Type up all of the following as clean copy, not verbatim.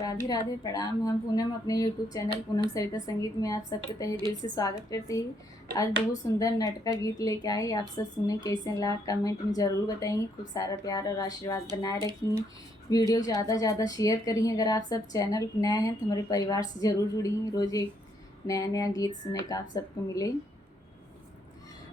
राधे राधे प्रणाम। हम पूनम अपने यूट्यूब चैनल पूनम सरिता संगीत में आप सबको तहे दिल से स्वागत करते हैं। आज बहुत सुंदर नाटका गीत लेके आए, आप सब सुने कैसे लगा कमेंट में ज़रूर बताएंगे। खूब सारा प्यार और आशीर्वाद बनाए रखेंगे। वीडियो ज़्यादा ज़्यादा शेयर करिए। अगर आप सब चैनल पर नए हैं तो हमारे परिवार से ज़रूर जुड़िए। रोज़ एक नया नया गीत सुनने का आप सबको मिले।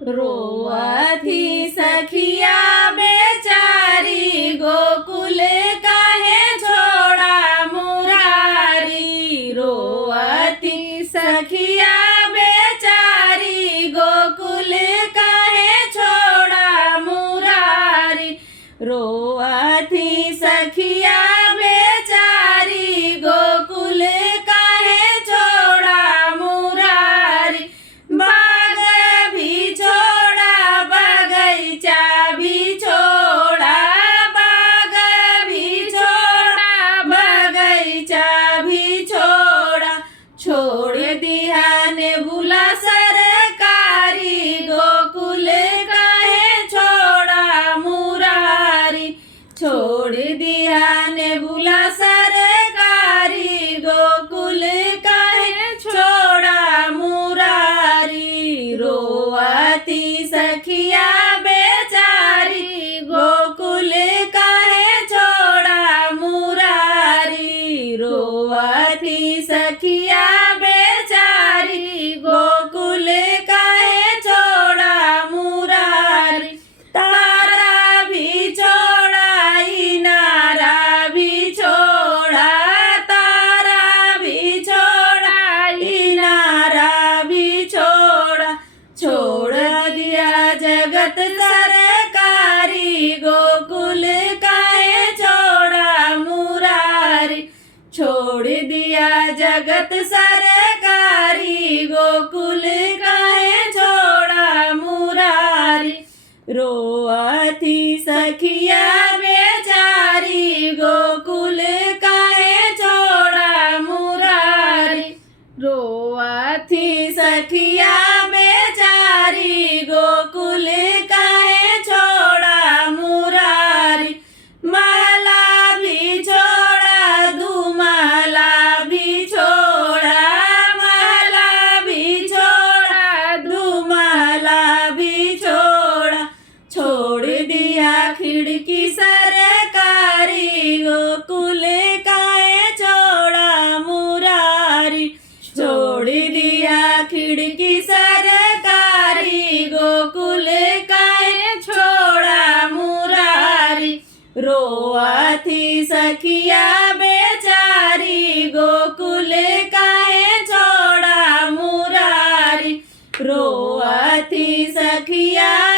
रोअथी सखिया बेचारी गोकुल काहे छोड़ा मुरारी। रोअथी सखिया बेचारी गोकुल काहे छोड़ा मुरारी। रोअथी सखिया बेचारी गोकुल काहे छोड़ा मुरारी। बाग भी छोड़ा बगीचा भी छोड़ा, बाग भी छोड़ा बगीचा भी छोड़ा। छोड़ दिया ने बुला सरकारी गोकुल काहे छोड़ा मुरारी। छोड़ दिया ने बुला सरकारी गोकुल काहे छोड़ा मुरारी। रोअथी सखिया बेचारी गोकुल काहे छोड़ा मुरारी। रोअथी सखिया बेचारी गोकुल काहे छोड़ा मुरारी। तारा भी छोड़ा इनारा भी छोड़ा, तारा भी छोड़ा इनारा भी छोड़ा। छोड़ दिया जगत सरकारी गोकुल काहे छोड़ा मुरारी। छोड़ दिया जगत सरकारी गोकुल काहे छोड़ा मुरारी। रोअथी सखिया बेचारी गोकुल काहे छोड़ा मुरारी। रोअथी सखिया बेचारी गोकुल काहे छोड़ा मुरारी। माला भी छोड़ा दुमाला भी छोड़ा, माला भी छोड़ा दुमाला भी छोड़ा। छोड़ दिया खिड़की सरकारी गोकुल काहे छोड़ा मुरारी। छोड़ दिया खिड़की सरकारी गोकुल काहे छोड़ा मुरारी। रोअथी सखिया बेचारी गोकुल काहे छोड़ा मुरारी। रोअथी सखिया